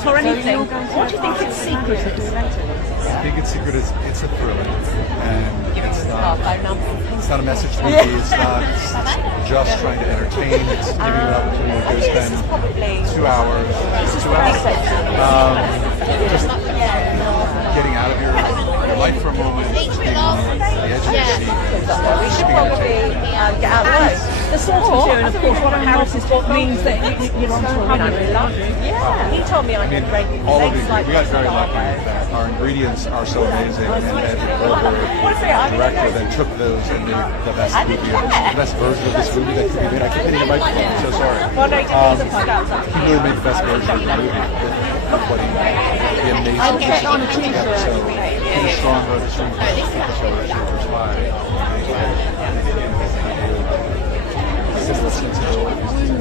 art or anything, what do you think its secret is? I think its secret is it's a thriller, and it's not a message movie. It's not just trying to entertain. It's giving you an opportunity to go spend 2 hours, just getting out of your life for a moment, just being on the edge of your seat. We should probably get out of the way. The sort of doing, of course, what Harris is what means that you're on tour. Yeah, he told me I could break all of these. We got very lucky that our ingredients are so amazing, and that the director then took those and made the best movie, the best version of this movie that could be made. I keep hitting the microphone. I'm so sorry. He really made the best version of the movie. What the amazing pieces together. So even stronger the screenplay, people show it was fire.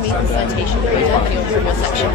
Citation for your trivial section.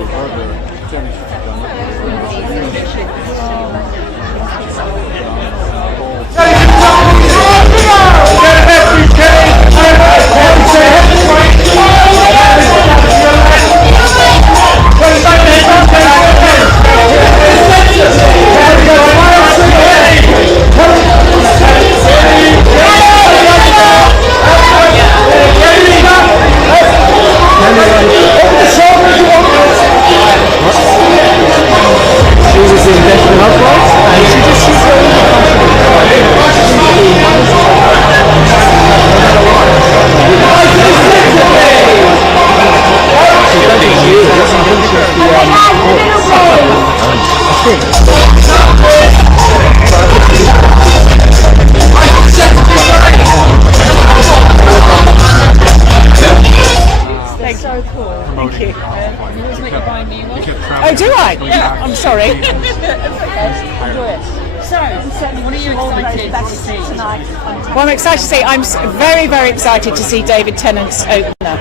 Oh, do I? Yeah, I'm sorry. It's okay. Enjoy it. So, what are you excited to see tonight? Well, I'm excited to see. I'm very, very excited to see David Tennant's opener.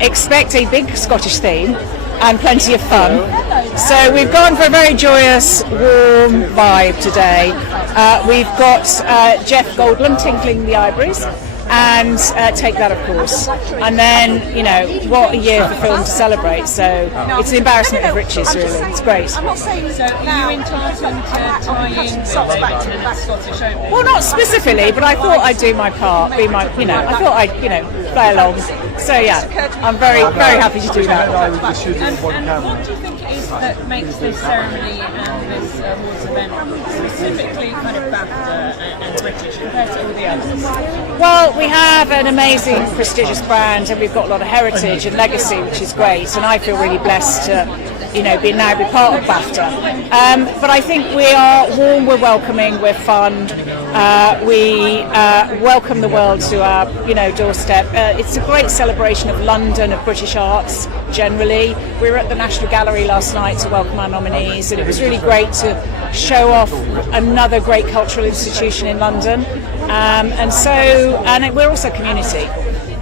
Expect a big Scottish theme and plenty of fun. So we've gone for a very joyous, warm vibe today. We've got Jeff Goldblum tinkling the ivories. And take that, of course. And then, you know, what a year for film to celebrate. So it's an embarrassment of riches, really. It's great. I'm not saying so. Are you entitled to tying socks back to the Scottish Open? Well, not specifically, but I thought I'd do my part. Be my, you know, I thought I'd, you know, play along. So yeah, I'm very, very happy to do that. And what do you think it is that makes this ceremony and this awards event specifically kind of BAFTA and British compared to all the others? Well, we have an amazing, prestigious brand, and we've got a lot of heritage and legacy, which is great. And I feel really blessed to, you know, be part of BAFTA. But I think we are warm, we're welcoming, we're fun. We welcome the world to our, you know, doorstep. It's a great celebration of London, of British arts generally. We were at the National Gallery last night to welcome our nominees, and it was really great to show off another great cultural institution in London. And we're also community.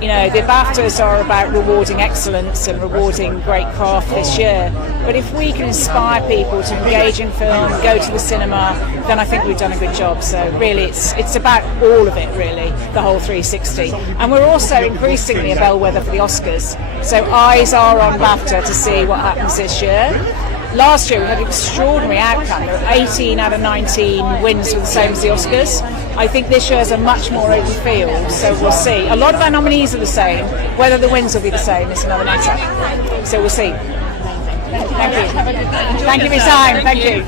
You know, the BAFTAs are about rewarding excellence and rewarding great craft this year. But if we can inspire people to engage in film, go to the cinema, then I think we've done a good job. So really, it's about all of it, really, the whole 360. And we're also increasingly a bellwether for the Oscars. So eyes are on BAFTA to see what happens this year. Last year we had an extraordinary outcome. There were 18 out of 19 wins were the same as the Oscars. I think this year is a much more open field, so we'll see. A lot of our nominees are the same. Whether the wins will be the same is another matter. So we'll see. Thank you. Thank you for your time. Thank you.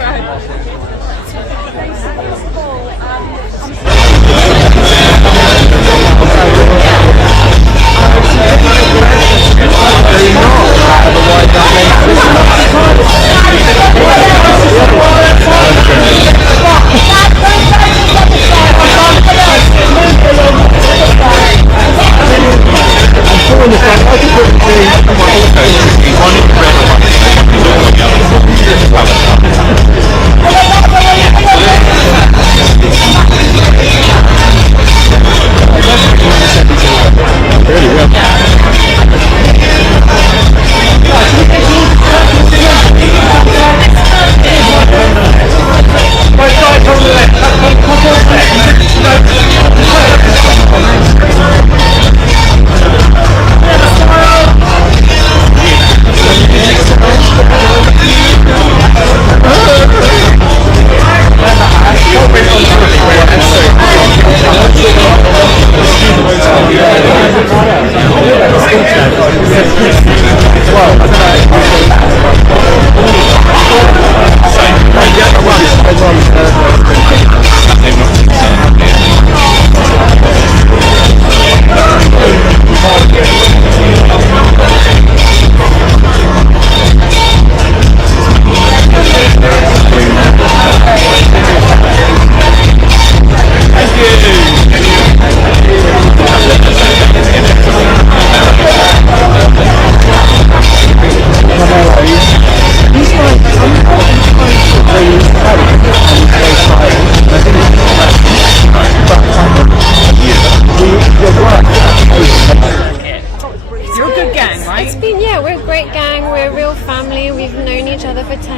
Really, yeah.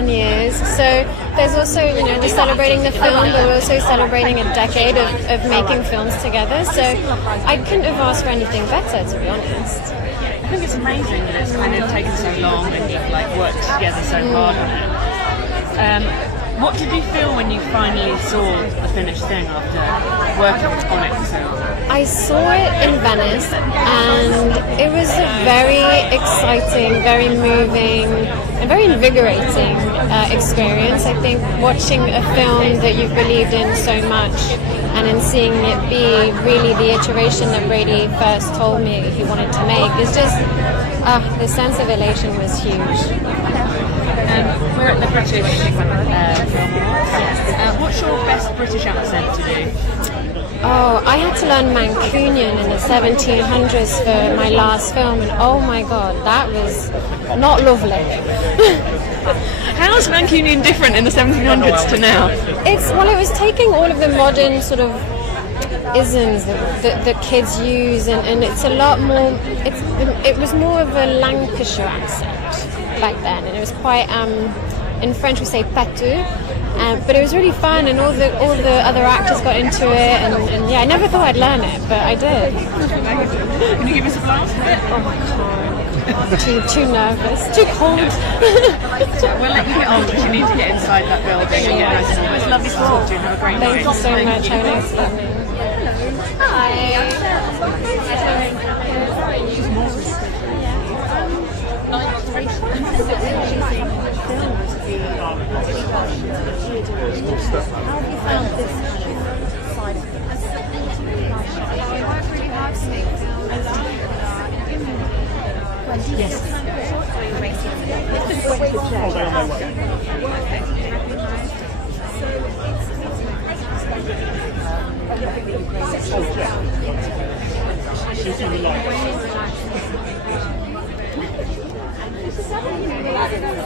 10 years. So there's also, just celebrating the film, but we're also celebrating a decade of making films together. So I couldn't have asked for anything better, to be honest. I think it's amazing that it's kind of taken so long and you've worked together so hard on it. What did you feel when you finally saw the finished thing after working on it for so long? I saw it in Venice, and it was a very exciting, very moving, and very invigorating experience. I think watching a film that you've believed in so much, and in seeing it be really the iteration that Brady first told me he wanted to make, is just the sense of elation was huge. We're at the British Film Awards. What's your best British accent to do? Oh, I had to learn Mancunian in the 1700s for my last film, and oh my god, that was not lovely. How's Mancunian different in the 1700s to now? It was taking all of the modern sort of isms that kids use, and it's a lot more. It was more of a Lancashire accent back then, and it was quite. In French we say pâteux. But it was really fun, and all the other actors got into it, and yeah, I never thought I'd learn it, but I did. Can you give us a blast of it? Oh my god, too nervous, too cold. We'll let you get on because you need to get inside that building and get nice and warm. It's lovely to talk to you. Have a great night. Thank you so much. Have a nice evening.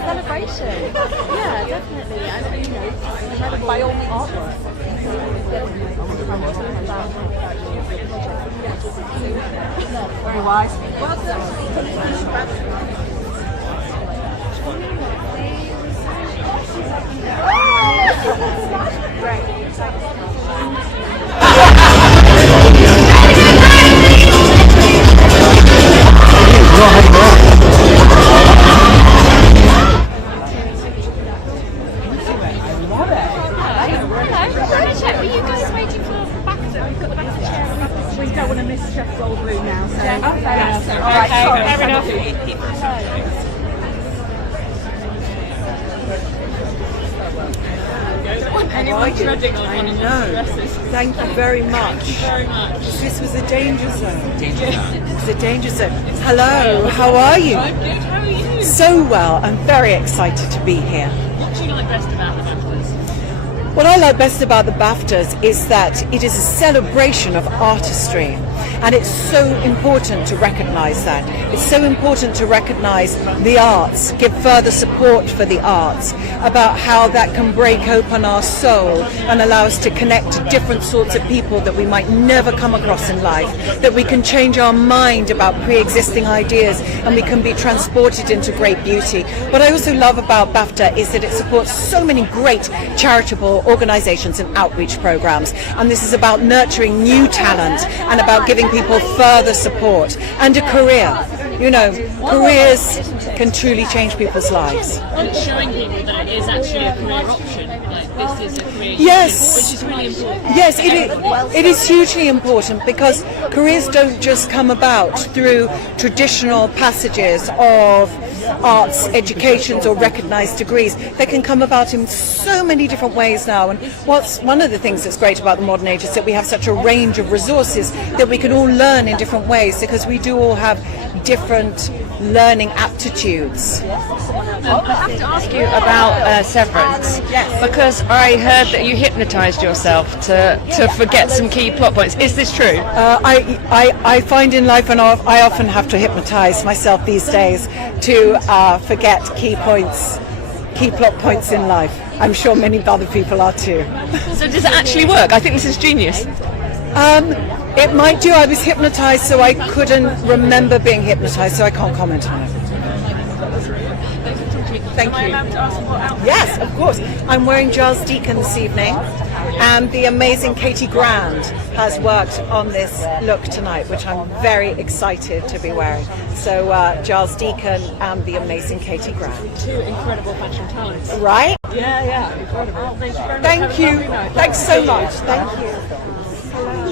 Celebration. Yeah, definitely. And by all means, artwork. Very wise. Were you guys waiting for BAFTA? We've got the BAFTA chair. We don't want to miss Chef Goldblum now. So. Okay, Fair enough. Anyone treading on one of your dresses? Thank you very much. Thank you very much. This was a danger zone. It's a danger zone. Hello, how are you? I'm good, how are you? So well, I'm very excited to be here. What do you like best about the BAFTAs? What I like best about the BAFTAs is that it is a celebration of artistry, and it's so important to recognise that. It's so important to recognise the arts, give further support for the arts, about how that can break open our soul and allow us to connect to different sorts of people that we might never come across in life, that we can change our mind about pre-existing ideas and we can be transported into great beauty. What I also love about BAFTA is that it supports so many great charitable organisations and outreach programs, and this is about nurturing new talent and about giving people further support and a career. Careers can truly change people's lives. And showing people that it is actually a career option, like this is a career, Yes. which is really important. Yes, it is hugely important, because careers don't just come about through traditional passages of arts educations or recognised degrees. They can come about in so many different ways now, and one of the things that's great about the modern age is that we have such a range of resources that we can all learn in different ways, because we do all have different learning aptitudes. I have to ask you about Severance, because I heard that you hypnotised yourself to forget some key plot points. Is this true? I find in life, and I often have to hypnotise myself these days to forget key plot points in life. I'm sure many other people are too. So does it actually work? I think this is genius. It might do. I was hypnotised, so I couldn't remember being hypnotised, so I can't comment on it. Thank Am I you. allowed to ask what outfit? Yes, of course. I'm wearing Giles Deacon this evening, and the amazing Katie Grand has worked on this look tonight, which I'm very excited to be wearing. So Giles Deacon and the amazing Katie Grand. Two incredible fashion talents. Right? Yeah, incredible. Thank you very much. Thank Have a you. lovely night. Thanks Lovely to so see you. much. Thank you.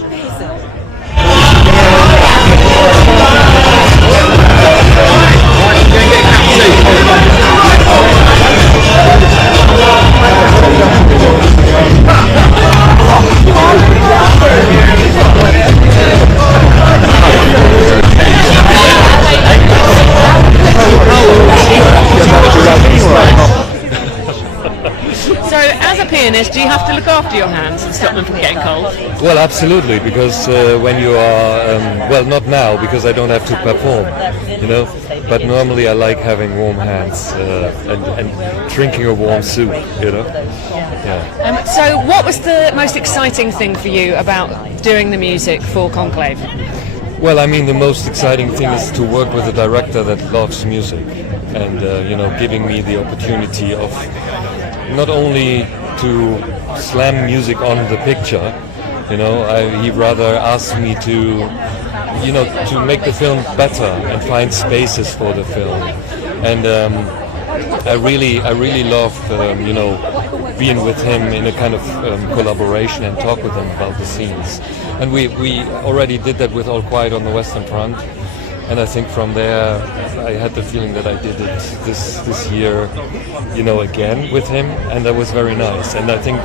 Amazing. So, as a pianist, do you have to look after your hands and stop them from getting cold? Well, absolutely, because when you are, well, not now, because I don't have to perform, but normally I like having warm hands and drinking a warm soup, Yeah. So, what was the most exciting thing for you about doing the music for Conclave? Well, I mean, the most exciting thing is to work with a director that loves music and, giving me the opportunity of not only to slam music on the picture, he rather asked me to make the film better and find spaces for the film. And I really love, being with him in a kind of collaboration and talk with him about the scenes. And we already did that with All Quiet on the Western Front. And I think from there, I had the feeling that I did it this year, again with him, and that was very nice. And I think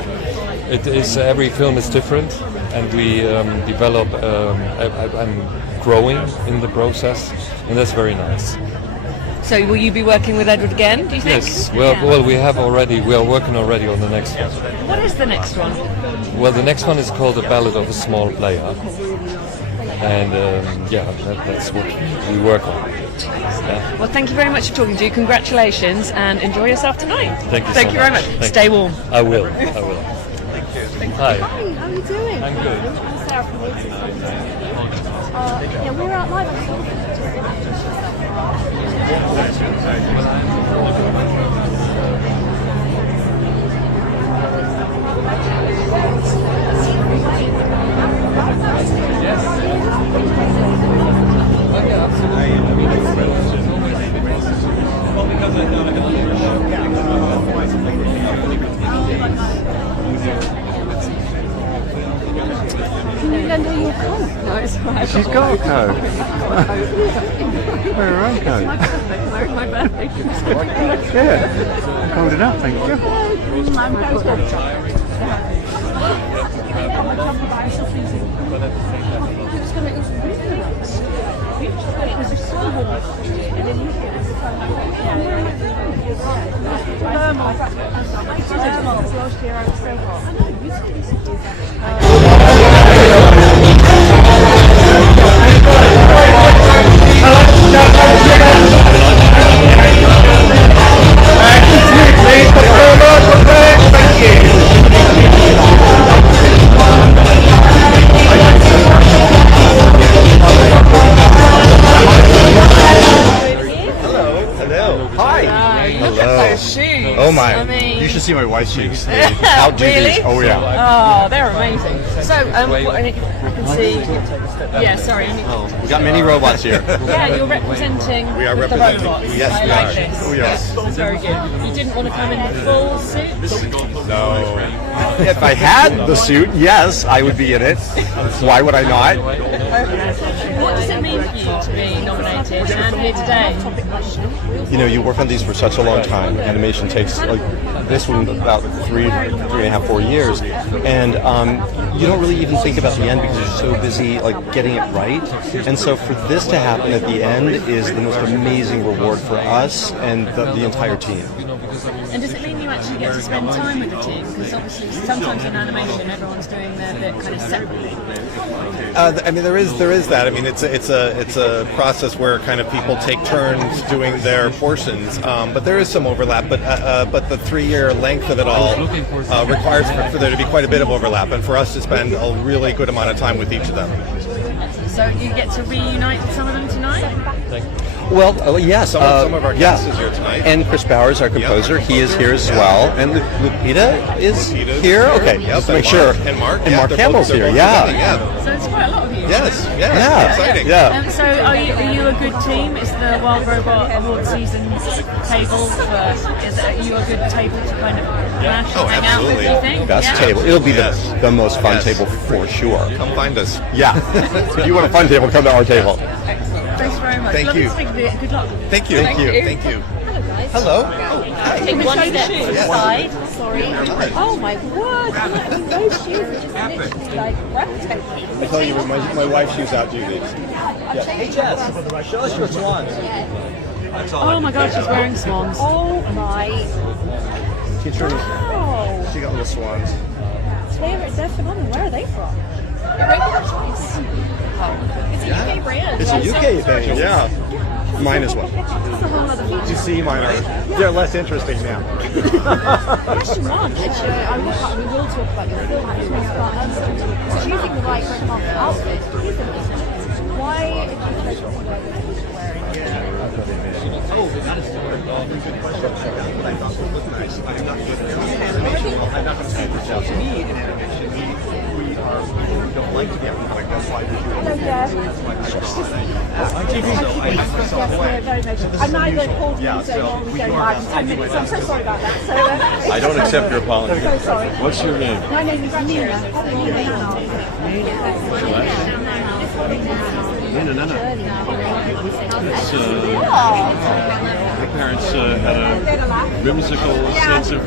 it is every film is different, and we develop. I'm growing in the process, and that's very nice. So, will you be working with Edward again, do you think? Yes. Well, we are working already on the next one. What is the next one? Well, the next one is called The Ballad of a Small Player. And that's what we work on. Yeah. Well, thank you very much for talking to you. Congratulations and enjoy yourself tnnight. Thank you. Thank you very much. Stay warm. I will. Thank you. Hi. Hi, how are you doing? I'm good. I'm Sarah from Artistry. Yeah, we're out live Can you lend her your coat? No, it's fine. She's got a coat. Wear her own coat. My birthday. Yeah. Cold enough, thank you. Last year I was so hot. Oh my! I mean, You should see my wife's shoes. They outdo Really? these. Oh yeah. Oh, they're amazing. So, I can see. Yeah, sorry. We got many robots here. Yeah, you're representing. We are the representing. robots. Yes, I we like are. this. Oh yes. It's very good. You didn't want to come in full suit. No. If I had the suit, yes, I would be in it. Why would I not? What does it mean for you to be nominated and here today? You work on these for such a long time. Animation takes this one about 3.5, 4 years, and you don't really even think about the end because you're so busy getting it right. And so for this to happen at the end is the most amazing reward for us and the entire team. And does it mean you actually get to spend time with the team? Because obviously sometimes in animation everyone's doing their bit kind of separately. I mean, there is that. I mean, it's a process where kind of people take turns doing their portions, but there is some overlap. But the 3-year length of it all requires for there to be quite a bit of overlap, and for us to spend a really good amount of time with each of them. So you get to reunite with some of them tonight? Well, yes. Some of our guests is here tonight. And Chris Bowers, our composer, he is here as well. And Lupita is here? Okay, Yep, just to make sure. And Mark. And Mark Hamill's here, yeah. So it's quite a lot of you. Yes, Yeah. exciting. Yeah. So are you a good team? Is the Wild Robot Award season's table are you a good table to kind of crash and hang out with, do you think? Best table. It'll be the most fun table for sure. Come find us. Yeah. If you want a fun table, come to our table. Thanks very much. Thank Lovely you. to speak to you. Good luck. Thank you. Thank you. Thank you. Hello, Hello. guys. Oh, hi. Take one step aside. Yes. Sorry. Oh my word! Those shoes are just literally like breathtaking. I tell you, my wife's shoes outdo these. Hey Jess, show us your swans. Oh my God, she's wearing swans. Oh my! Teacher, Wow! she got little swans. They're phenomenal. Where are they from? A regular choice. It's a UK brand. It's a UK thing, yeah. Mine as well. You see, mine are they're less interesting now. Question one. We will talk about your film actions, but choosing the right kind of outfit is amazing. Why did you choose what you're wearing? I'm neither called you, so we don't mind 10 minutes. I'm so sorry about that. So, I don't accept your apology. so sorry. What's your name? My name is Nina. No. My parents had a whimsical sense of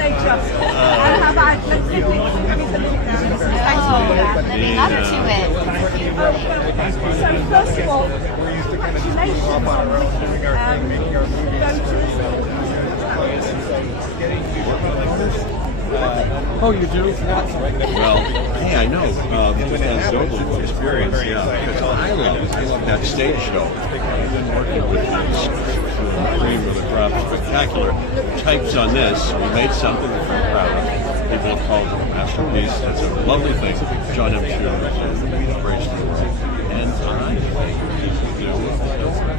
So first of all, congratulations on Oh, you do? Well, hey, I know. This is Noble's experience, because I love that stage show. I've been working with these cream of the crop spectacular types on this. We made something that we're proud of. People call it a masterpiece. It's a lovely thing. John M. Schumer embraced it. And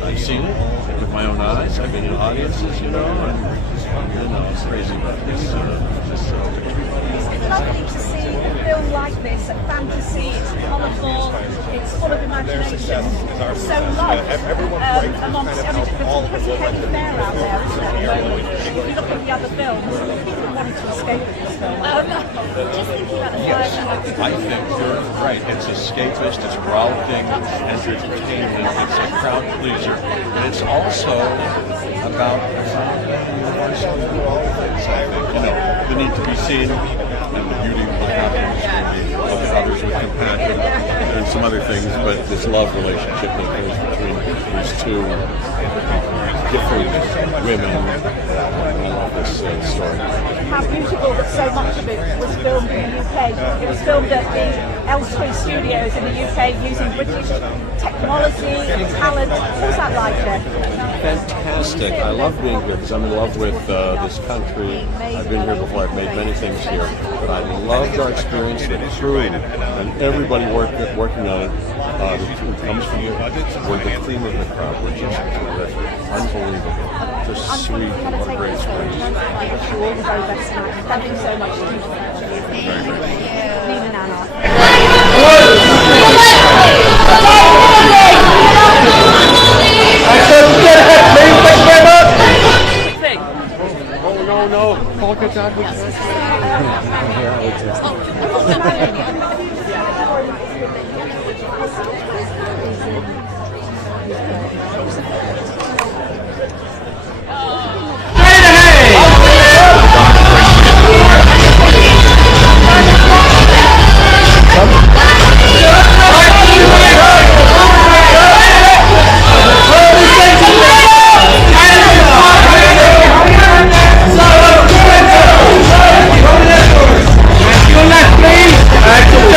I've seen it with my own eyes. I've been in audiences, and it's crazy about this. It's lovely to see a film like this, a fantasy, it's colourful, it's full of imagination, so loved amongst it's a pretty heavy fare out there, isn't it, at the moment? If you look at the other films, people wanting to escape with this film. Just thinking about the I think you're right. It's escapist, it's rollicking, entertainment, it's a crowd pleaser, but it's also about the need to be seen and the beauty of what happens when we look at others with compassion and some other things, but this love relationship that goes between these two different women. I love this story. How beautiful that so much of it was filmed in the UK. It was filmed at the Elstree Studios in the UK using British technology and talent. What was that like there? Fantastic. I love being here because I'm in love with this country. I've been here before. I've made many things here. But I loved our experience, the crew, and everybody working on it. The crew comes from here. We're the cream of the crowd. We're just unbelievable. Just sweet. What a great experience. I wish you all the very best tonight. Thank you so much. Nina Nana. No. Polka dot. Your left, please.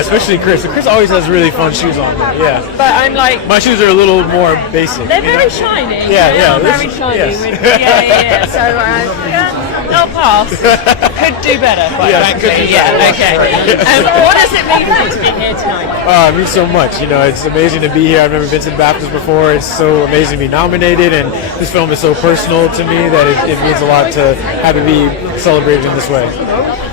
Yeah, especially Chris. Chris always has really fun shoes on. Yeah. But I'm like, my shoes are a little more basic. They're very shiny. Yeah, They are very shiny. Yes. So I'll pass. Could do better, quite frankly. Okay. What does it mean for you to be here tonight? It means so much. It's amazing to be here. I've never been to the BAFTAs before. It's so amazing to be nominated, and this film is so personal to me that it means a lot to have it be celebrated in this way.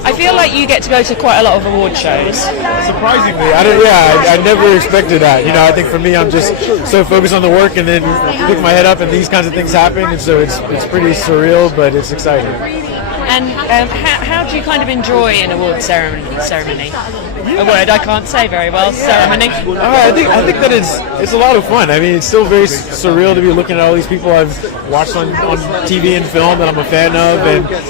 I feel like you get to go to quite a lot of award shows. Surprisingly, I never expected that. I think for me, I'm just so focused on the work, and then pick my head up, and these kinds of things happen, and so it's pretty surreal, but it's exciting. And how do you kind of enjoy an award ceremony? A word I can't say very well. Ceremony. I think that it's a lot of fun. I mean, it's still very surreal to be looking at all these people I've watched on TV and film that I'm a fan of,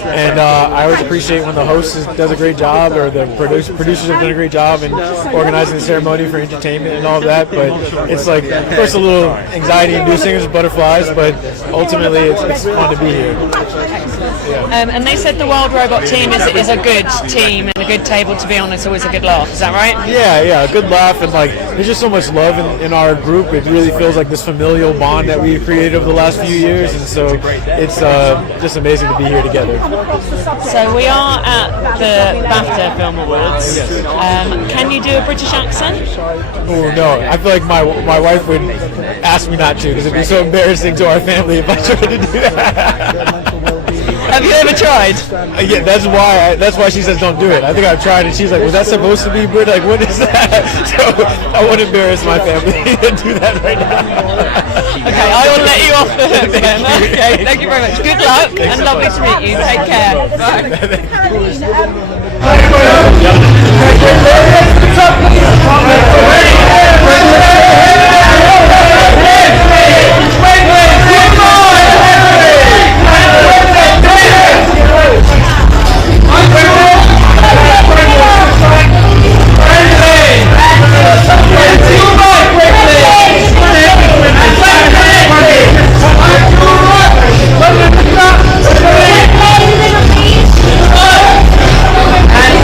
and I always appreciate when the host does a great job, or the producers have done a great job in organizing the ceremony for entertainment and all of that. But it's like, of course, a little anxiety-inducing as butterflies, but ultimately it's fun to be here. Yeah. And they said the Wild Robot team is a good team and a good table to be on. It's always a good laugh. Is that right? Yeah, a good laugh, and there's just so much love in our group. It really feels like this familial bond that we've created over the last few years, and so it's just amazing to be here together. So we are at the BAFTA Film Awards. Can you do a British accent? Oh no, I feel like my wife would ask me not to, because it'd be so embarrassing to our family if I tried to do that. Have you ever tried? Yeah, that's why she says don't do it. I think I've tried, and she's like, was that supposed to be Brit? Like, what is that? So I won't embarrass my family and do that right now. Okay, I will let you off the hook then. Okay, thank you very much. Good luck, and lovely to meet you. Take care. And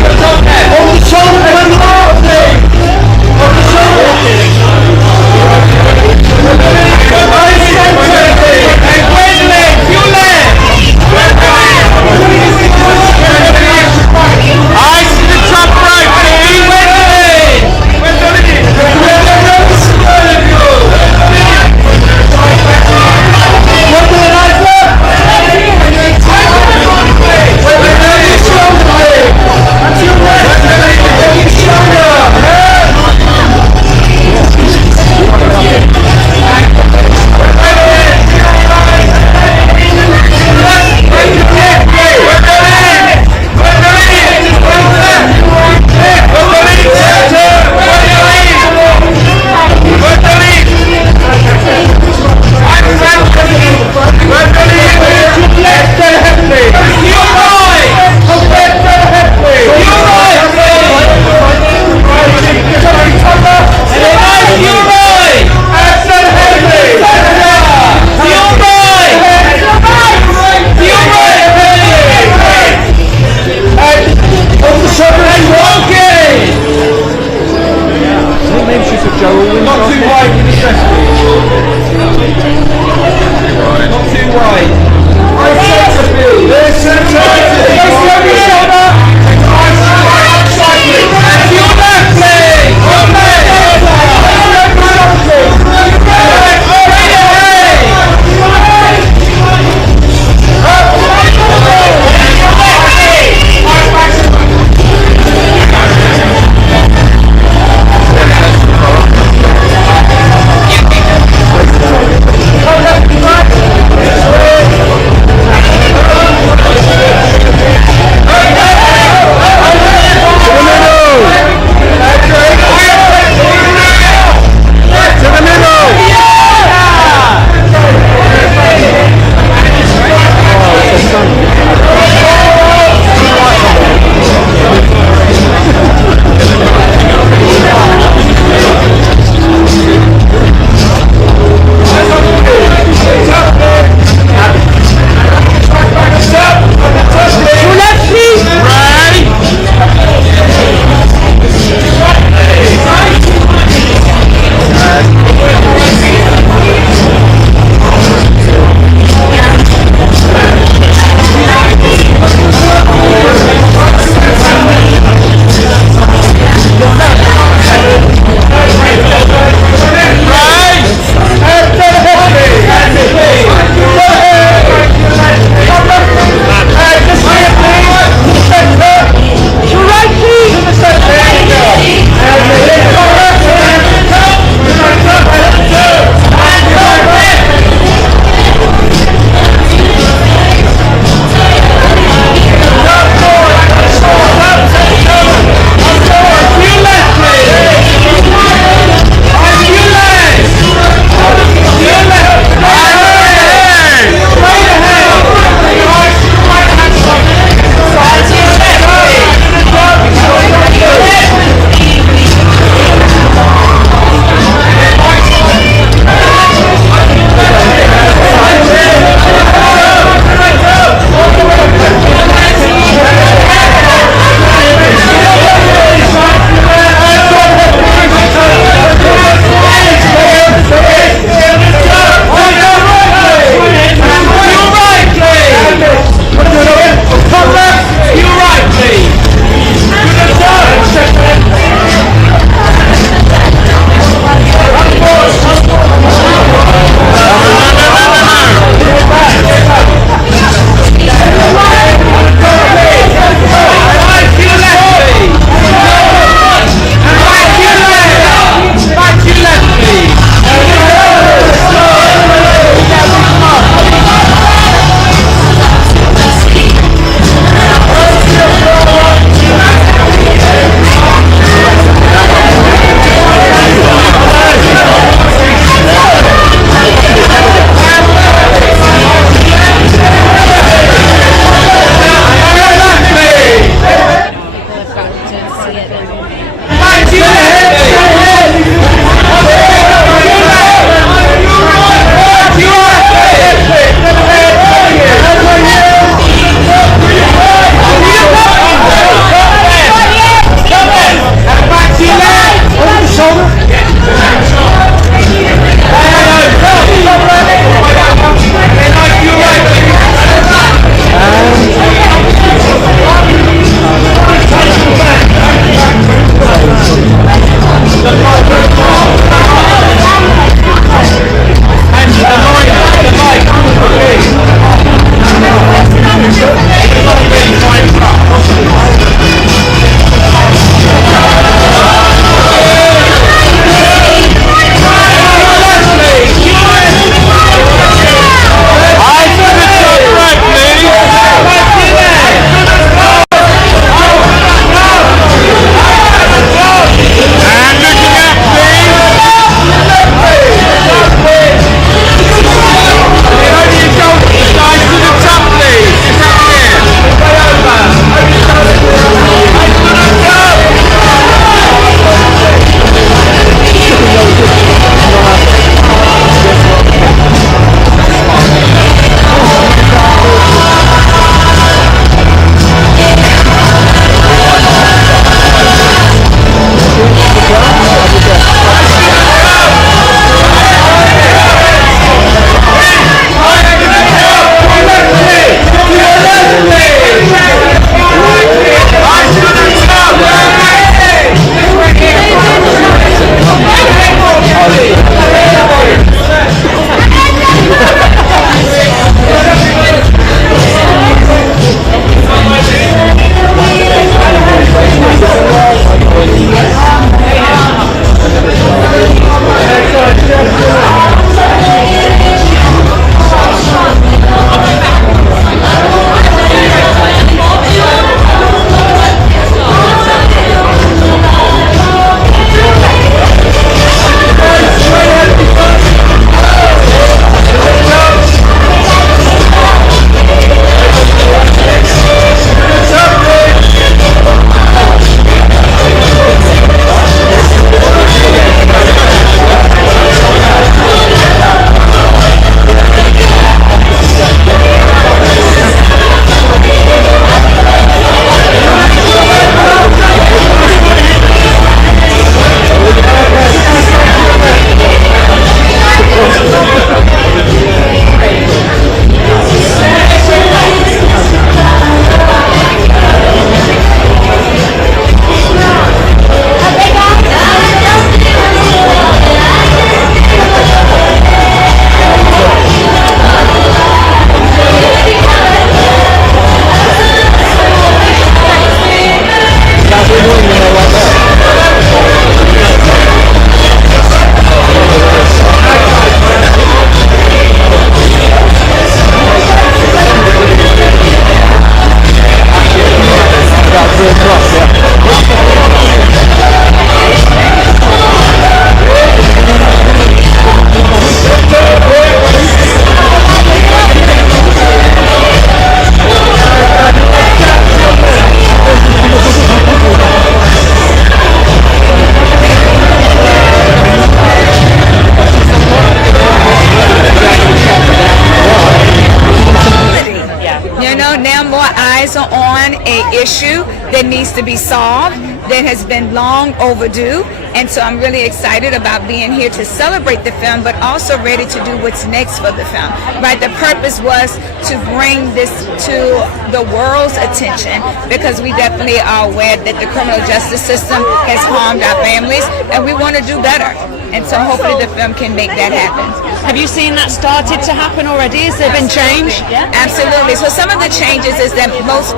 issue that needs to be solved, that has been long overdue. And so I'm really excited about being here to celebrate the film, but also ready to do what's next for the film. Right? The purpose was to bring this to the world's attention, because we definitely are aware that the criminal justice system has harmed our families, and we want to do better. And so hopefully the film can make that happen. Have you seen that started to happen already? Has there been change? Absolutely. So some of the changes is that most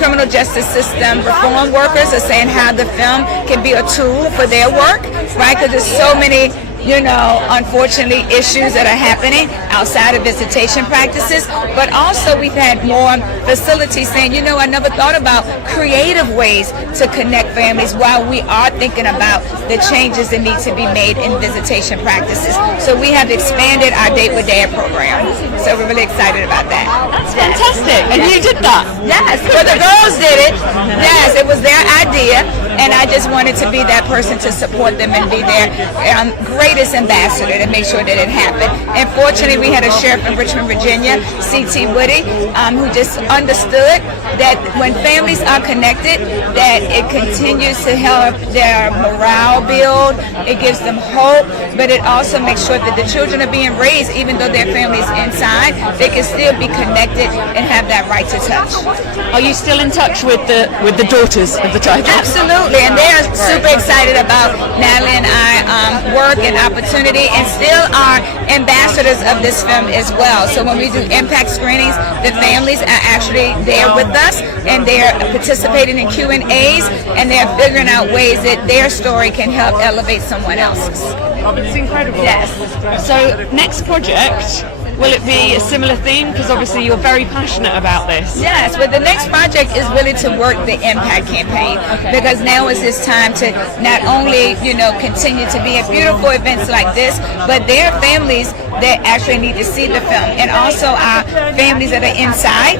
criminal justice system reform workers are saying how the film can be a tool for their work, right? Because there's so many, unfortunately, issues that are happening outside of visitation practices. But also we've had more facilities saying, I never thought about creative ways to connect families while we are thinking about the changes that need to be made in visitation practices. So we have expanded our Date with Dad program. So we're really excited about that. That's fantastic. And you did that? Yes. Well, the girls did it. Yes, it was their idea. And I just wanted to be that person to support them and be their greatest ambassador to make sure that it happened. And fortunately, we had a sheriff in Richmond, Virginia, C.T. Woody, who just understood that when families are connected, that it continues to help their morale build, it gives them hope, but it also makes sure that the children are being raised, even though their family's inside, they can still be connected and have that right to touch. Are you still in touch with the daughters of the title? Absolutely, and they are super excited about Natalie and I work and opportunity, and still are ambassadors of this film as well. So when we do impact screenings, the families are actually there with us, and they're participating in Q&As, and they're figuring out ways that their story can help elevate someone else's. It's incredible. Yes. So next project, will it be a similar theme? Because obviously you're very passionate about this. Yes, but the next project is really to work the impact campaign, because now is this time to not only, continue to be at beautiful events like this, but there are families that actually need to see the film, and also our families that are inside.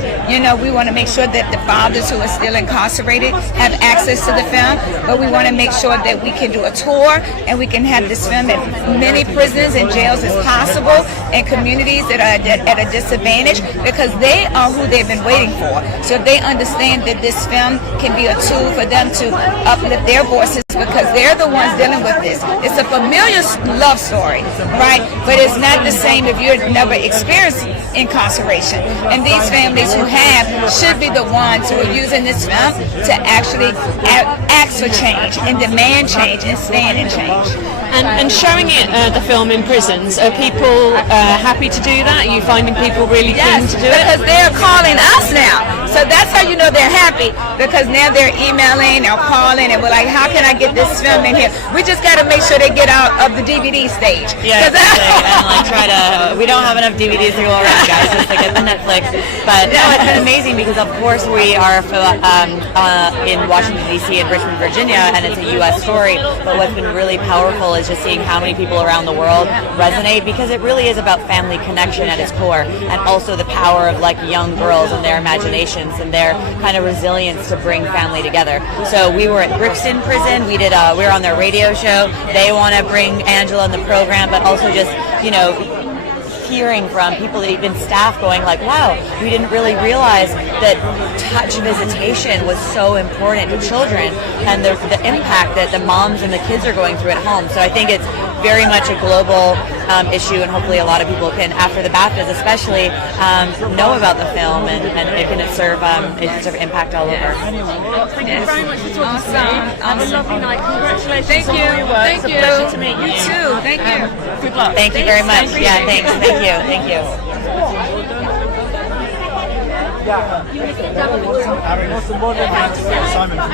We want to make sure that the fathers who are still incarcerated have access to the film, but we want to make sure that we can do a tour and we can have this film at many prisons and jails as possible, and communities that are at a disadvantage, because they are who they've been waiting for. So if they understand that this film can be a tool for them to uplift their voices, because they're the ones dealing with this. It's a familiar love story, right? But it's not the same if you've never experienced incarceration. And these families who have should be the ones who are using this film to actually ask for change and demand change and stand in change. And showing it, the film in prisons, are people happy to do that? Are you finding people really keen to do it? Because they're calling us now. So that's how you know they're happy, because now they're emailing or calling and we're like, how can I get this film in here? We just got to make sure they get out of the DVD stage. Yeah, and we don't have enough DVDs to go around, guys, just to get the Netflix. But no, it's been amazing, because of course we are in Washington, D.C. and Richmond, Virginia, and it's a U.S. story. But what's been really powerful is just seeing how many people around the world resonate, because it really is about family connection at its core, and also the power of young girls and their imaginations and their kind of resilience to bring family together. So we were at Brixton Prison. We were on their radio show. They want to bring Angela in the program, but also just hearing from people that even staff going wow, we didn't really realize that touch visitation was so important to children, and the impact that the moms and the kids are going through at home. So I think it's very much a global issue, and hopefully a lot of people can, after the BAFTAs especially, know about the film, and it can serve impact all over. Thank you very much for talking to me. Have a lovely night. Congratulations. Thank you. On all your work. Thank It's you. a pleasure to meet you. You too. Thank you. Good luck. Thank you very much. Yeah, thanks. Thank you. Thank you. Simon from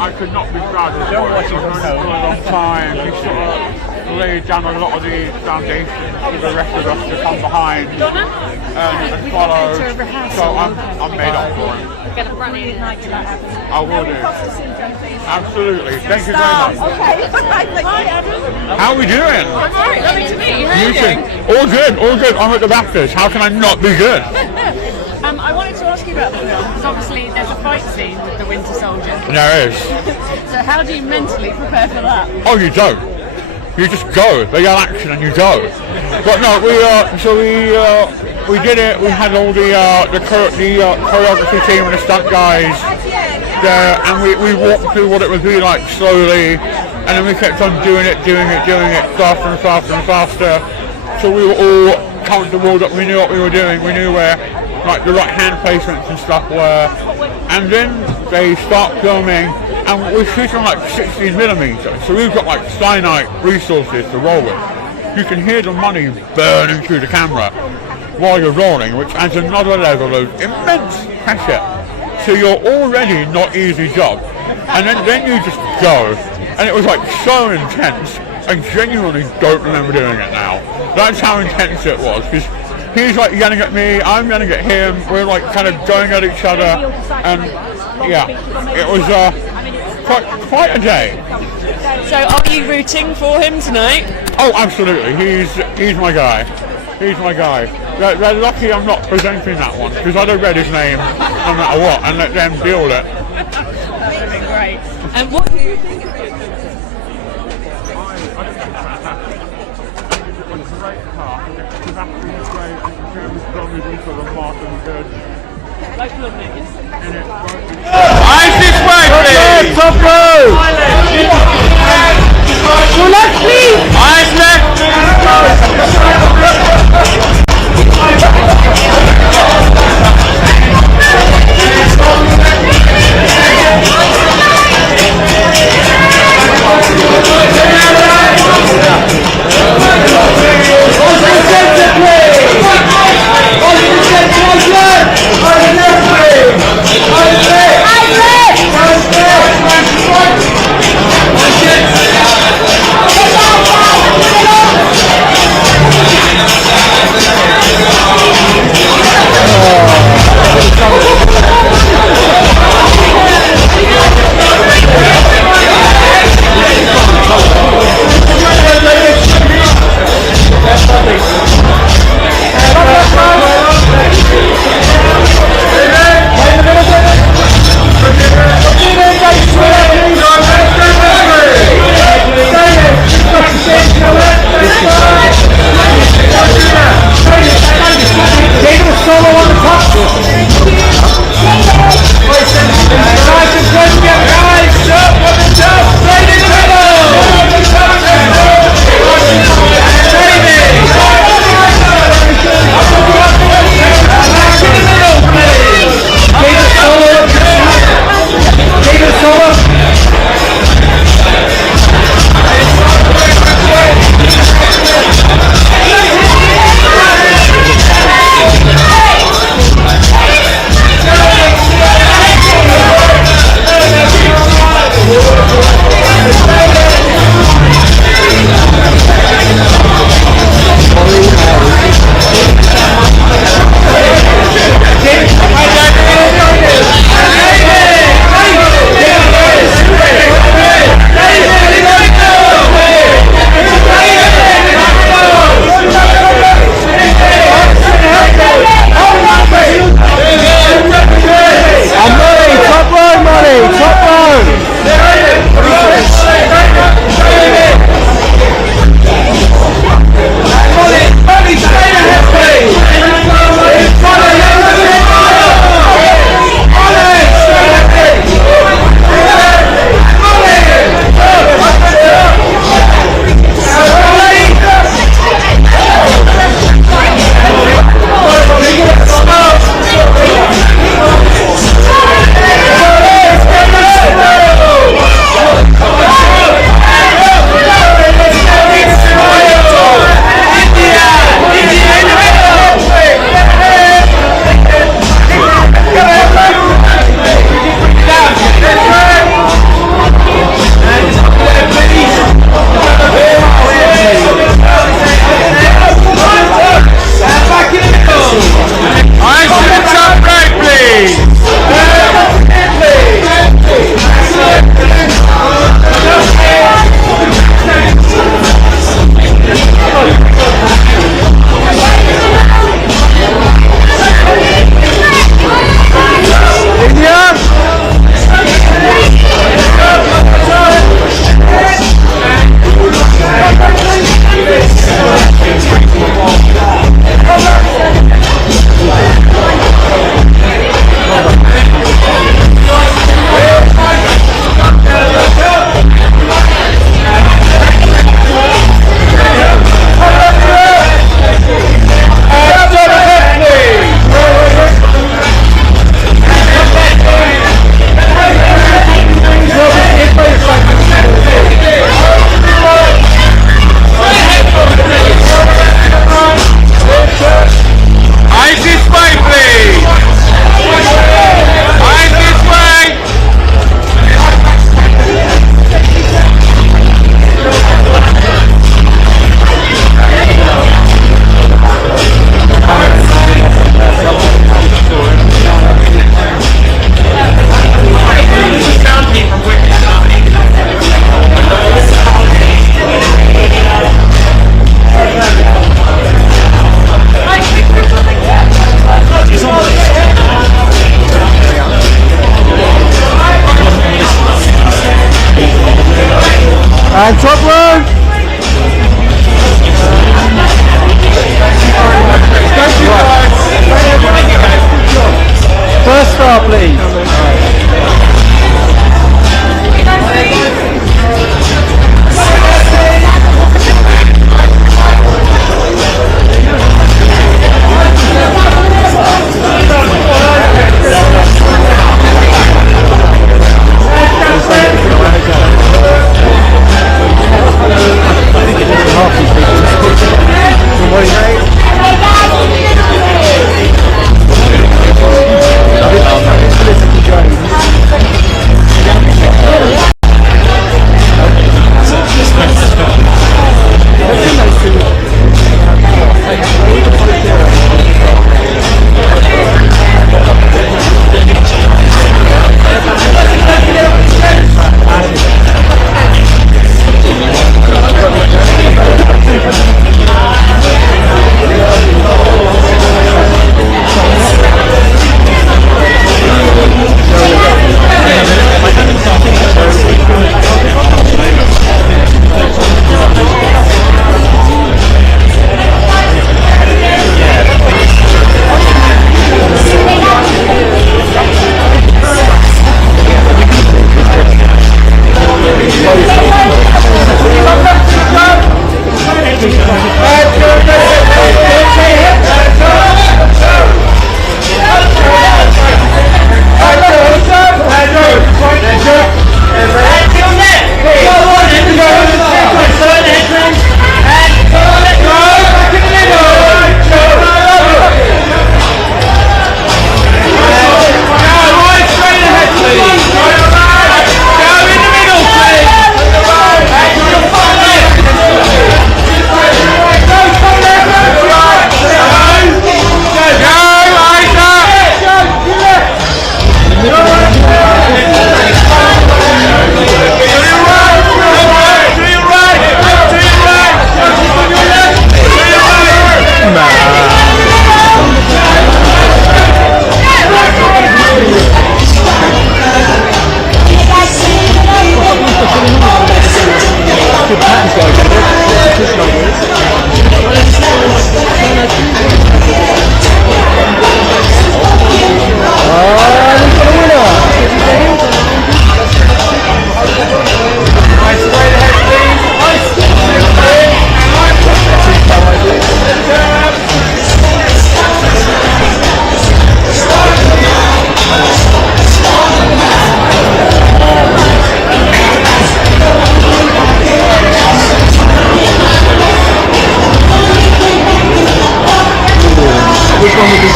I could not be prouder of him. I've known him for a long time. He sort of laid down a lot of the foundations for the rest of us to come behind and follow. So I'm made up for him. I will do. Absolutely. Thank you very much. Hi, Adam. How are we doing? I'm alright. Lovely to meet you. How are you doing? All good, all good. I'm at the BAFTAs. How can I not be good? I wanted to ask you about the film, because obviously there's a fight scene with the Winter Soldier. There is. So how do you mentally prepare for that? Oh, you don't. You just go. They yell action and you go. But no, we did it. We had all the choreography team and the stunt guys there, and we walked through what it would be like slowly, and then we kept on doing it, faster and faster and faster. So we were all comfortable that we knew what we were doing. We knew where like the right hand placements and stuff were, and then they start filming, and we're shooting on like 16mm, so we've got like finite resources to roll with. You can hear the money burning through the camera while you're rolling, which adds another level of immense pressure to your already not easy job. And then you just go, and it was like so intense. I genuinely don't remember doing it now. That's how intense it was, because he's like yelling at me, I'm yelling at him, we're like kind of going at each other, and yeah, it was quite a day. So are you rooting for him tonight? Oh, absolutely, he's my guy. He's my guy. They're lucky I'm not presenting that one, because I'd have read his name no matter what and let them deal with it. Great. And what did you think of it? Top row! Left, please! Eyes left! star, please.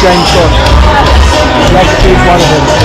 James Bond. I'd like to choose one of them.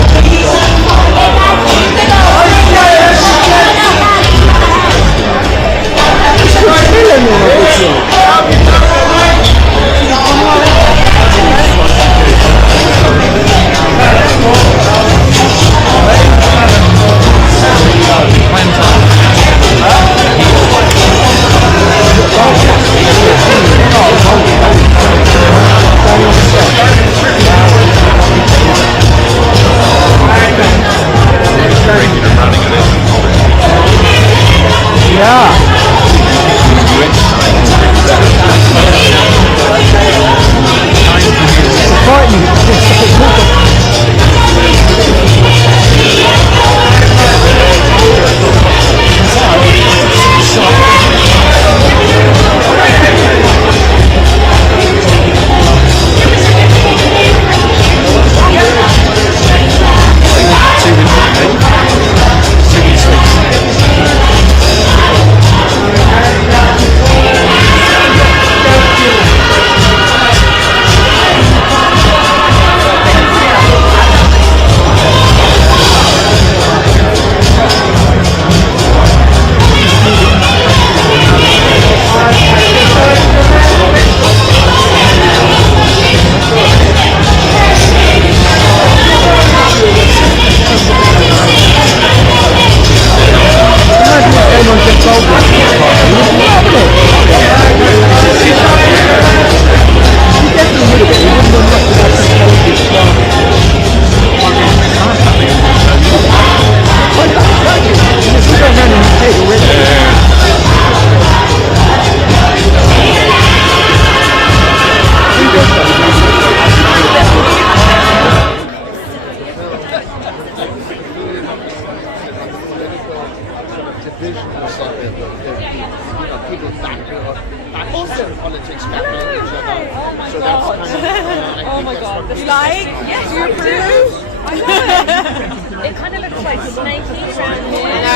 It kind of looks like snaky around here. No,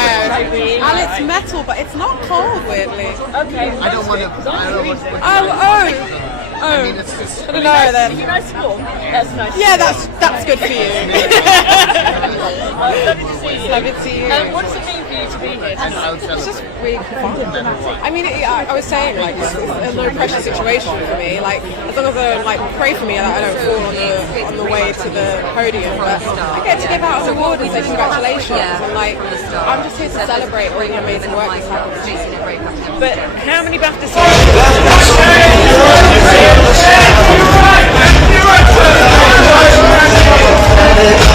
and it's metal, but it's not cold, weirdly. Okay. I don't want to. I don't know then. If you nice warm, that's nice. Yeah, that's good for you. Lovely to see you. Lovely to see you. What does it mean for you to be here? It's just really fun. I mean, I was saying, like, it's a low pressure situation for me. Like, as long as I don't, like, pray for me that I don't fall on the way to the podium. But I get to give out an award and say congratulations. And, like, I'm just here to celebrate all the amazing work that's happened. But how many BAFTAs? Let's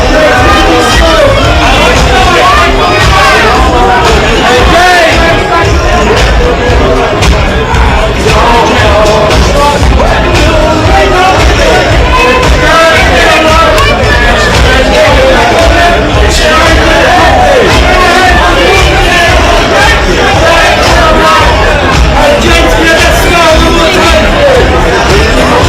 go!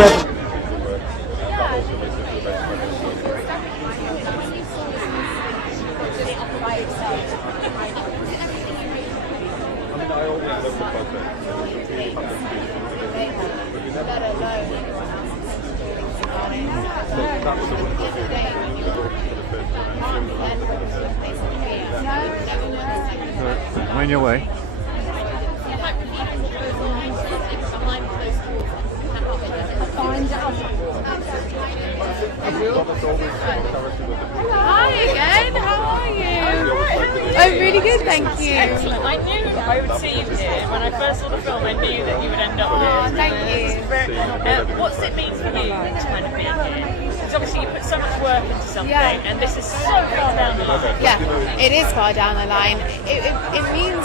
red. On your way. Hi again, how are you? I'm really good, thank you. Excellent. I knew I would see you here. When I first saw the film, I knew that you would end up here. Thank you. What's it mean for you to kind of be here? Because obviously you put so much work into something, and this is so far down the line. Yeah, it is far down the line. It means,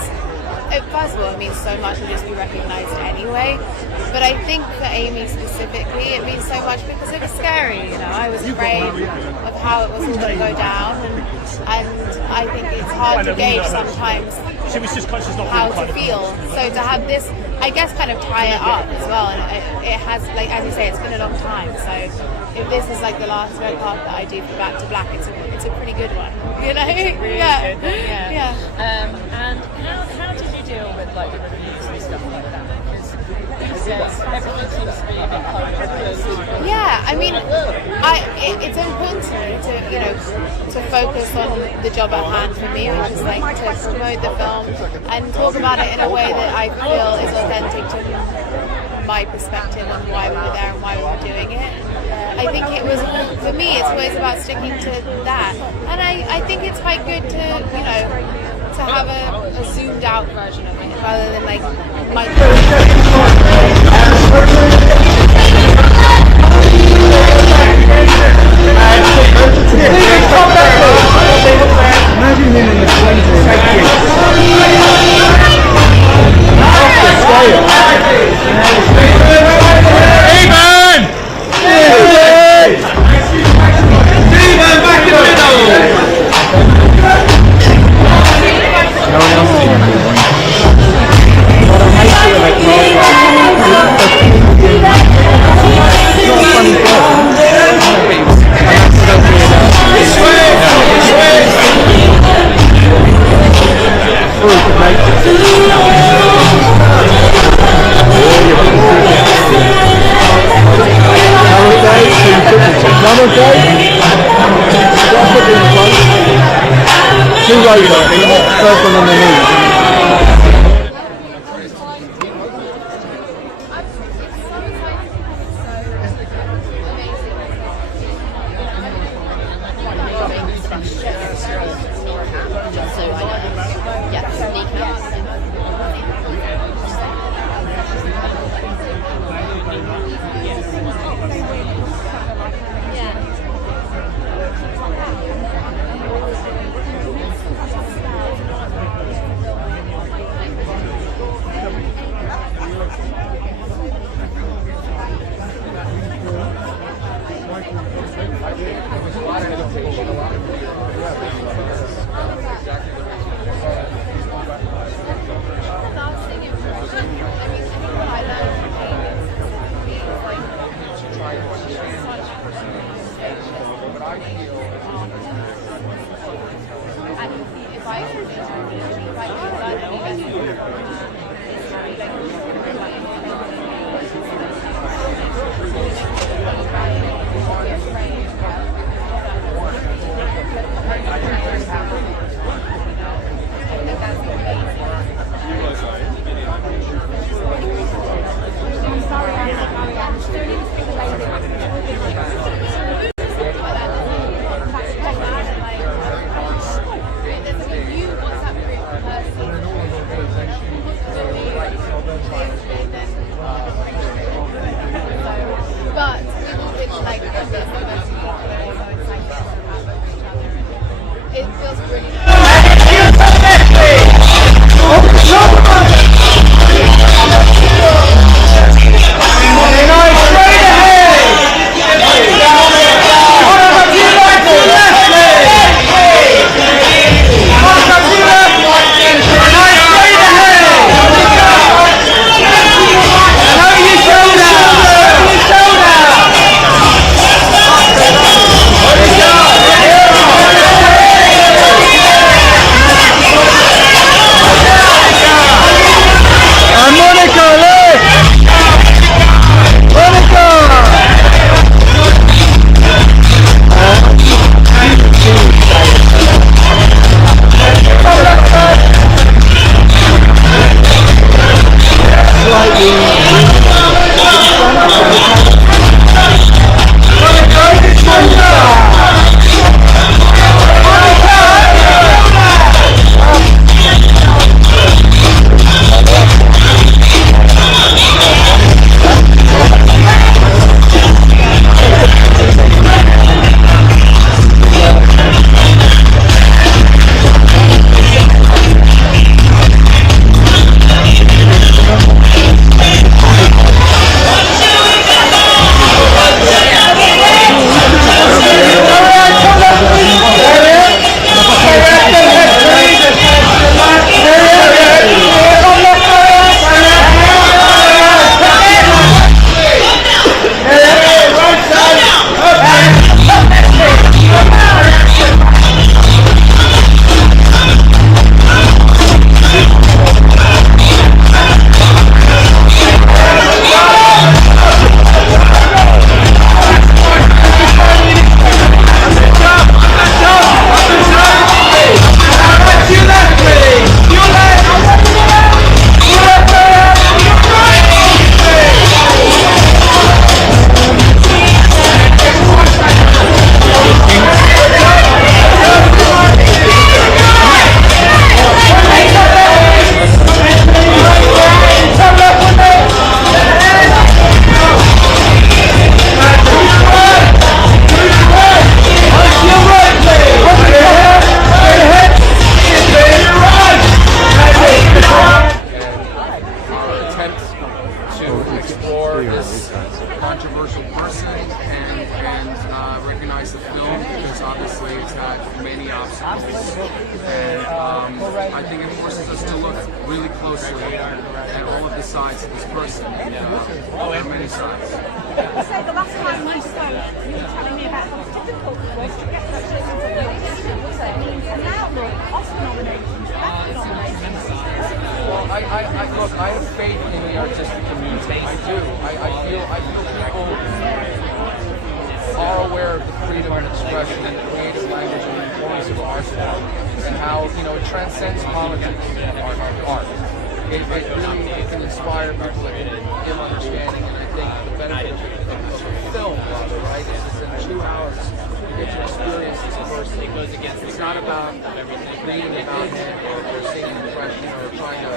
first of all, it means so much to just be recognised anyway. But I think for Amy specifically, it means so much because it was scary. You know, I was afraid of how it was all going to go down, and I think it's hard to gauge sometimes how to feel. So to have this, I guess, kind of tie it up as well, and it has, like as you say, it's been a long time. So if this is like the last red carpet that I do for Back to Black, it's a pretty good one. You know, Really yeah, good. Yeah. yeah. And how did you deal with like the reviews and stuff like that? Because these days everything seems to be a bit hyper. Yeah, I mean, it's important to me to focus on the job at hand for me, which is like to promote the film and talk about it in a way that I feel is authentic to my perspective on why we were there and why we were doing it. I think it was, for me, it's always about sticking to that, and I think it's quite good to to have a zoomed out version of it rather than like my. First one on the knee. controversial person and recognize the film because obviously it's had many obstacles. And I think it forces us to look really closely at all of the sides of this person. There are many sides. So the last time we spoke, you were telling me about how difficult it was to get such a and now look, Oscar nominations, BAFTA nominations. Well, I have faith in the artistic community. I do. I feel people are aware of the freedom of expression and creative language and the importance of art and how it transcends politics. Art. It really can inspire people and give understanding. And I think the benefit of film, right, is in 2 hours you get to experience this person. It's not about reading about it or seeing an impression or trying to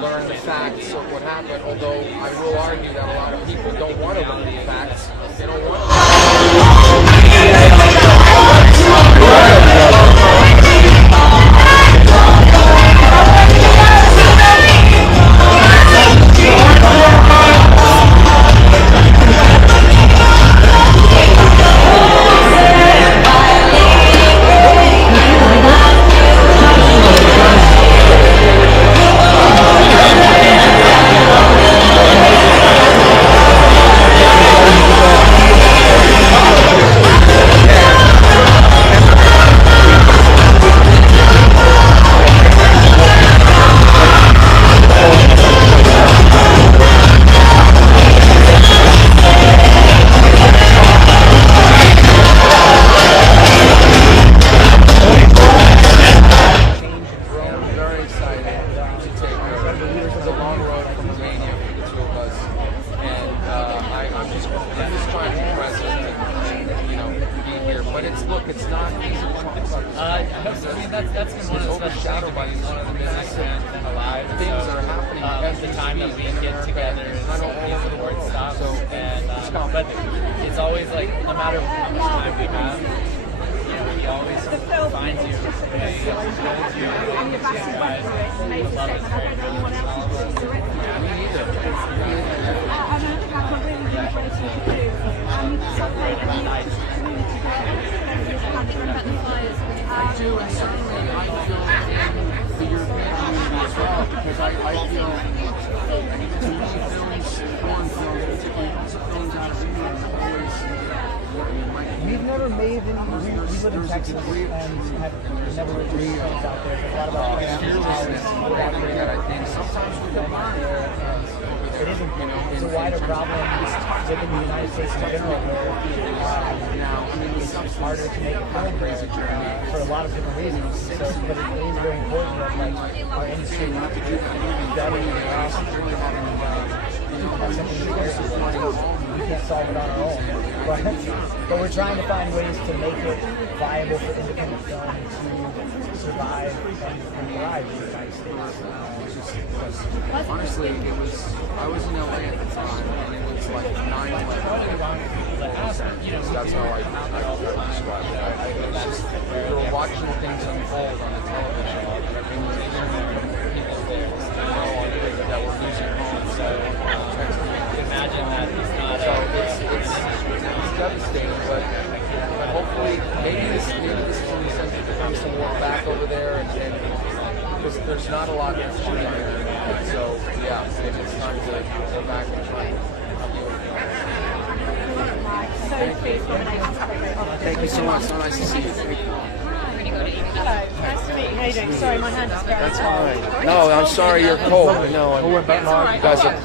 learn the facts of what happened. Although I will argue that a lot of people don't want to learn the facts. They don't want We've never made any. We live in Texas and have never really made films out there. There's a lot of our friends that I think sometimes we film out there, and it isn't. It's a wider problem within the United States in general, where it's harder to make a film there for a lot of different reasons. So, but it is very important that our industry study and something we can't solve it on our own. But we're trying to find ways to make it viable for independent film to survive and thrive in the United States. Honestly, I was in LA at the time, and it was like 9/11. That's how I describe it. We were watching things unfold on the television, and we were hearing people there that were losing homes, imagine that it's not. So it's devastating, but hopefully maybe this is an incentive for us to walk back over there and because there's not a lot of shooting there. So yeah, maybe it's time to go back and try and Thank you so much. So nice to see you. Hello, nice to meet you. How are you doing? Sorry, my hand is going. That's fine. No, I'm sorry you're cold. No, you guys are.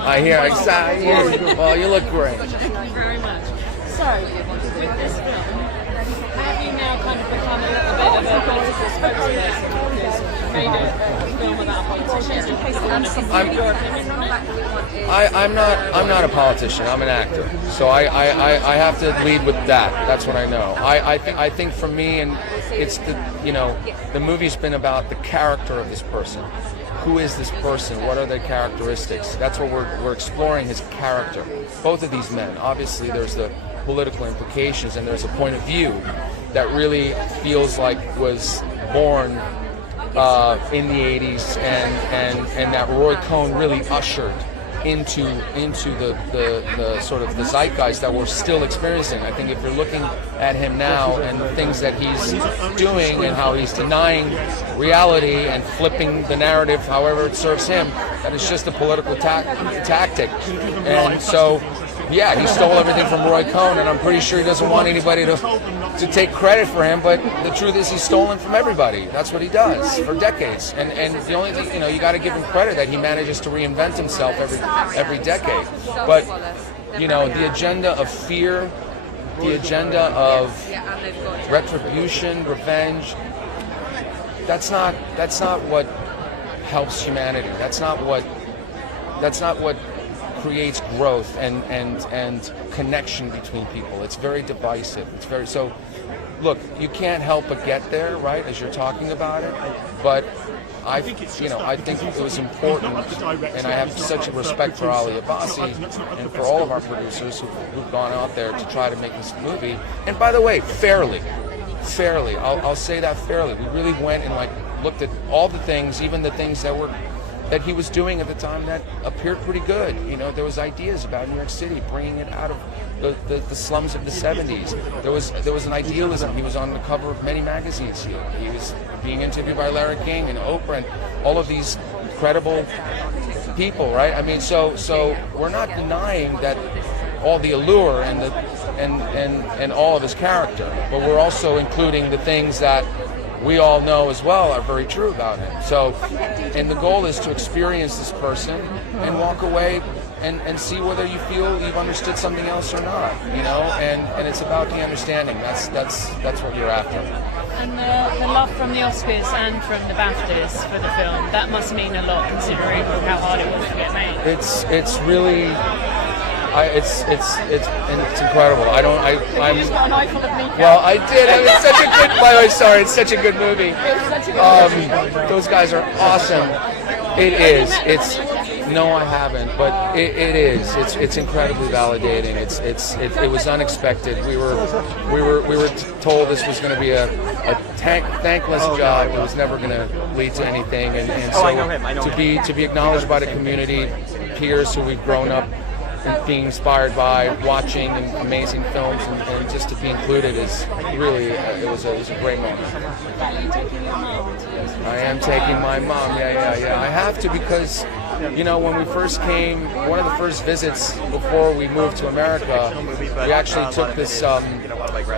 I hear. Exactly. Well, you look great. Thank you very much. So, with this film, have you now kind of become a little bit of a political spokesperson because you made a film about politicians in case you want to give your opinion on it? I'm not a politician. I'm an actor, so I have to lead with that. That's what I know. I think for me, and it's the movie's been about the character of this person. Who is this person? What are their characteristics? That's what we're exploring, his character. Both of these men. Obviously, there's the political implications, and there's a point of view that really feels like was born in the 80s, and that Roy Cohn really ushered into the sort of the zeitgeist that we're still experiencing. I think if you're looking at him now and the things that he's doing and how he's denying reality and flipping the narrative however it serves him, that is just a political tactic. And so, yeah, he stole everything from Roy Cohn, and I'm pretty sure he doesn't want anybody to take credit for him, but the truth is he's stolen from everybody. That's what he does for decades. And the only thing, you know, you got to give him credit that he manages to reinvent himself every decade. But, you know, the agenda of fear, the agenda of retribution, revenge, that's not what helps humanity. That's not what creates growth and connection between people. It's very divisive. So look, you can't help but get there, right, as you're talking about it, but I think it was important, and I have such a respect for Ali Abbasi and for all of our producers who've gone out there to try to make this movie. And by the way, fairly, I'll say that fairly. We really went and looked at all the things, even the things that he was doing at the time that appeared pretty good. You know, there was ideas about New York City, bringing it out of the slums of the 70s. There was an idealism. He was on the cover of many magazines. He was being interviewed by Larry King and Oprah and all of these credible people, right? I mean, so we're not denying that all the allure and all of his character, but we're also including the things that we all know as well are very true about him. So, and the goal is to experience this person and walk away and see whether you feel you've understood something else or not, you know, and it's about the understanding. That's what you're after. And the love from the Oscars and from the BAFTAs for the film, that must mean a lot considering how hard it was to get made. It's really, it's incredible. I'm. You just got an eye full of me. Well, I did. I mean, it's such a good. By the way, sorry, it's such a good movie. Those guys are awesome. It is. No, I haven't, but it is. It's incredibly validating. It was unexpected. We were told this was going to be a thankless job. It was never going to lead to anything, and so to be acknowledged by the community, peers who we've grown up and being inspired by, watching amazing films, and just to be included is really it was a great moment. I am taking my mom. Yeah. I have to because, you know, when we first came, one of the first visits before we moved to America, we actually took this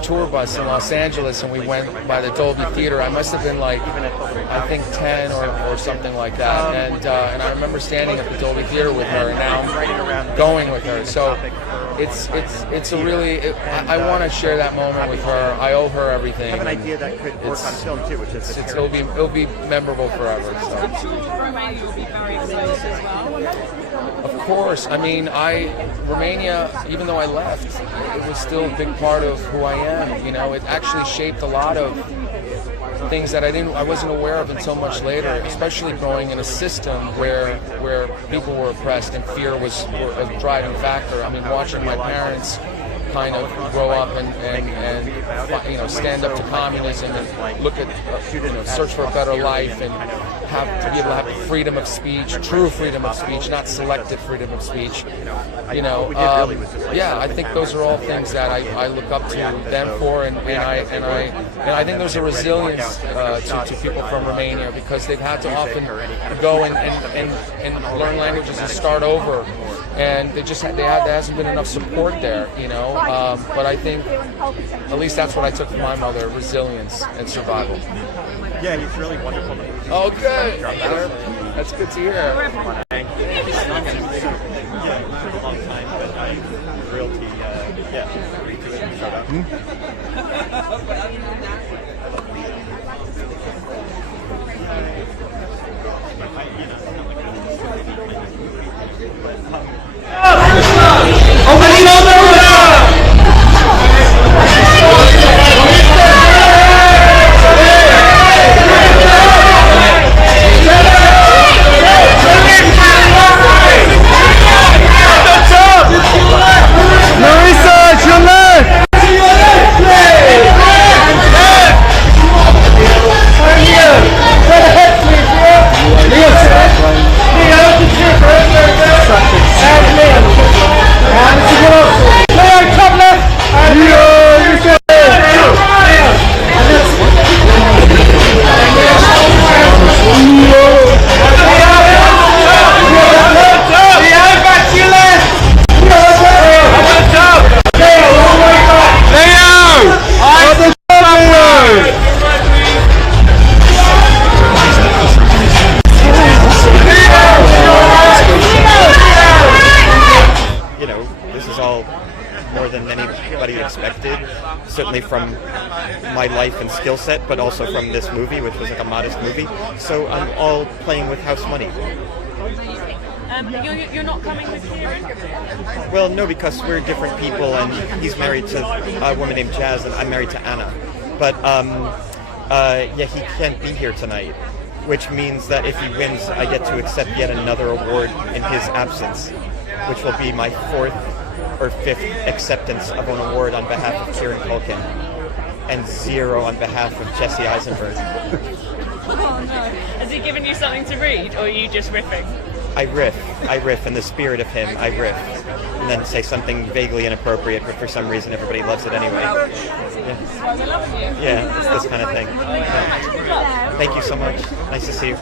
tour bus in Los Angeles and we went by the Dolby Theater. I must have been I think 10 or something like that. And I remember standing at the Dolby Theater with her, and now I'm going with her. So it's a really, I want to share that moment with her. I owe her everything. I have an idea that could work on film too, which is it'll be memorable forever. So. Romania will be very close as well. Of course. I mean, Romania, even though I left, it was still a big part of who I am. You know, it actually shaped a lot of things that I wasn't aware of until much later, especially growing in a system where people were oppressed and fear was a driving factor. I mean, watching my parents kind of grow up and you know, stand up to communism and look at search for a better life and have to be able to have freedom of speech, true freedom of speech, not selective freedom of speech. You know, yeah, I think those are all things that I look up to them for, and I think there's a resilience to people from Romania because they've had to often go and learn languages and start over. And there hasn't been enough support there, you know. But I think, at least that's what I took from my mother: resilience and survival. Yeah, he's really wonderful. Oh, good. That's good to hear. Thank you. A long time, but I realty, agreed to it and showed up. Marisa, to your left! than anybody expected, certainly from my life and skill set, but also from this movie, which was like a modest movie. So I'm all playing with house money. You're not coming with Kieran? Well, no, because we're different people, and he's married to a woman named Jazz, and I'm married to Anna. But yeah, he can't be here tonight, which means that if he wins, I get to accept yet another award in his absence, which will be my 4th or 5th acceptance of an award on behalf of Kieran Culkin, and 0 on behalf of Jesse Eisenberg. Oh no. Has he given you something to read, or are you just riffing? I riff in the spirit of him, I riff. And then say something vaguely inappropriate, but for some reason everybody loves it anyway. Yeah, it's this kind of thing. Yeah. Thank you so much. Nice to see you.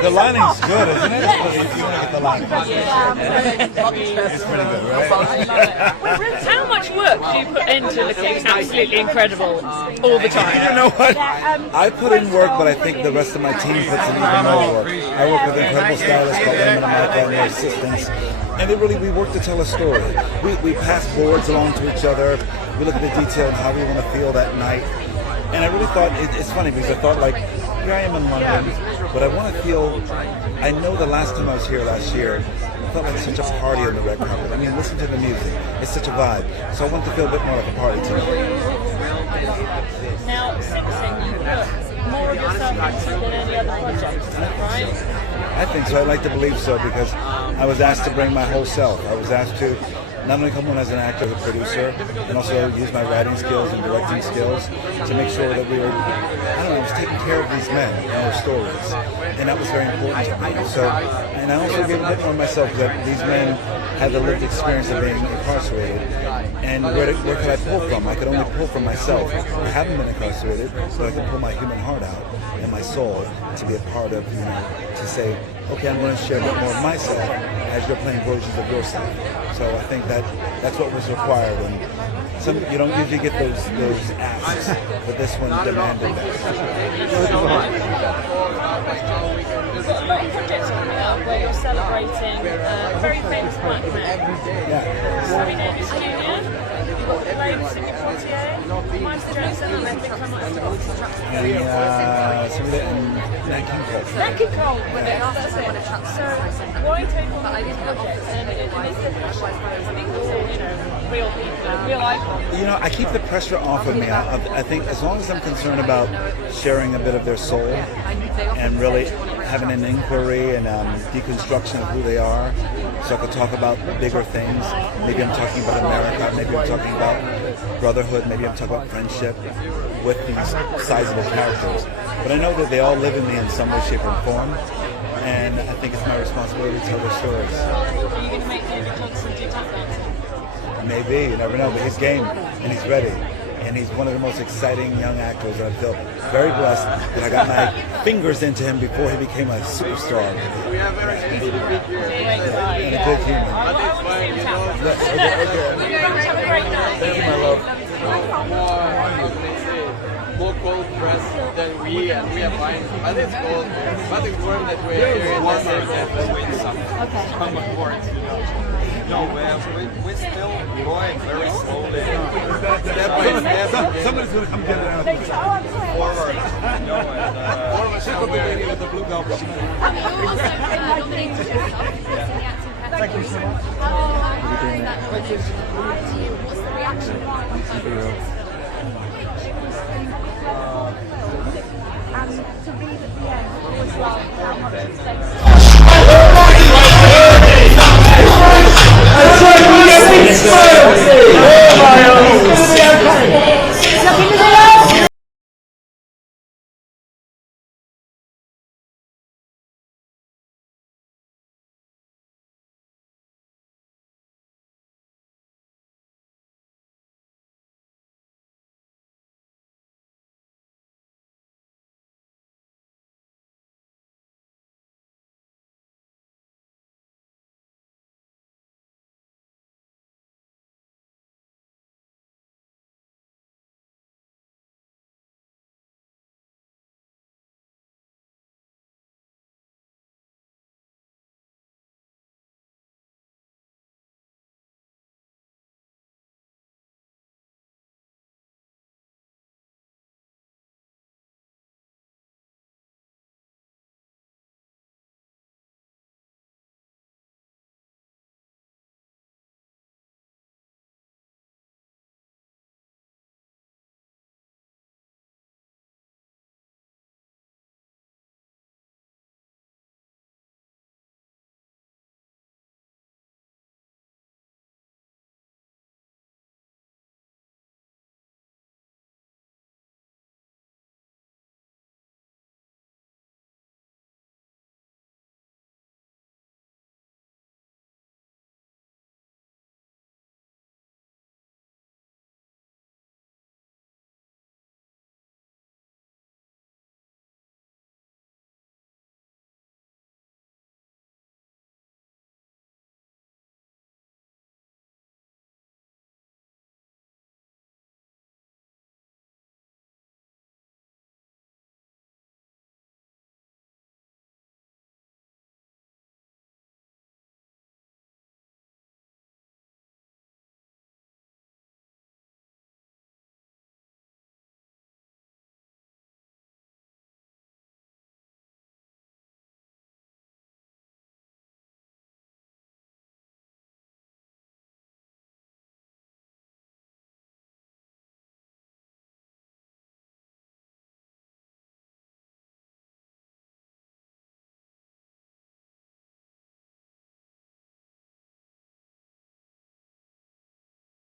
The lining's good, isn't it? You want to get the lining. It's pretty good, right? How much work do you put into looking absolutely incredible all the time? You know what? I put in work, but I think the rest of my team puts in even more work. I work with incredible stylists called Raymond and Michael and their assistants. And we work to tell a story. We pass boards along to each other. We look at the detail and how we want to feel that night. And I really thought, it's funny because I thought, like, here I am in London. but I want to feel. I know the last time I was here last year, it felt like such a party on the red carpet. I mean, listen to the music; it's such a vibe. So I want to feel a bit more like a party tonight. Now, since then, you put more of yourself into it than any other project, is that right? I think so. I'd like to believe so because I was asked to bring my whole self. I was asked to not only come on as an actor, as a producer, and also use my writing skills and directing skills to make sure that we were, I was taking care of these men and their stories. And that was very important to me. So, and I also gave a bit more of myself that these men had the lived experience of being incarcerated. And where could I pull from? I could only pull from myself. I haven't been incarcerated, but I can pull my human heart out and my soul to be a part of, to say, okay, I'm going to share a bit more of myself as you're playing versions of yourself. So I think that's what was required. And you don't usually get those asks, but this one demanded that. You've got a lot of projects coming up where you're celebrating a very famous black man. N18G. You've got the Lane Sidney Poitier, Michael Jackson, and I think I might have Nat King Cole. Nat King Cole, that's it. So why take on these projects? And is there pressure? I think it's real people, real icons. I keep the pressure off of me. I think as long as I'm concerned about sharing a bit of their soul and really having an inquiry and deconstruction of who they are, so I could talk about bigger things. Maybe I'm talking about America, maybe I'm talking about brotherhood, maybe I'm talking about friendship with these sizable characters. But I know that they all live in me in some way, shape, or form, and I think it's my responsibility to tell their stories. Are you going to make David Tennant do tap dancing? Maybe, you never know, but he's game, and he's ready. And he's one of the most exciting young actors, and I feel very blessed that I got my fingers into him before he became a superstar. And a good human. Thank you, my love. More cold press than we are buying. I think it's cold, but it's warm that way here in the summer. Come on board. No, we're still going very slowly. Step by step. Somebody's going to come get it out. Forward. And with the blue belt. Thank you so much. What's the reaction? And to read at the end, always laugh how much it takes.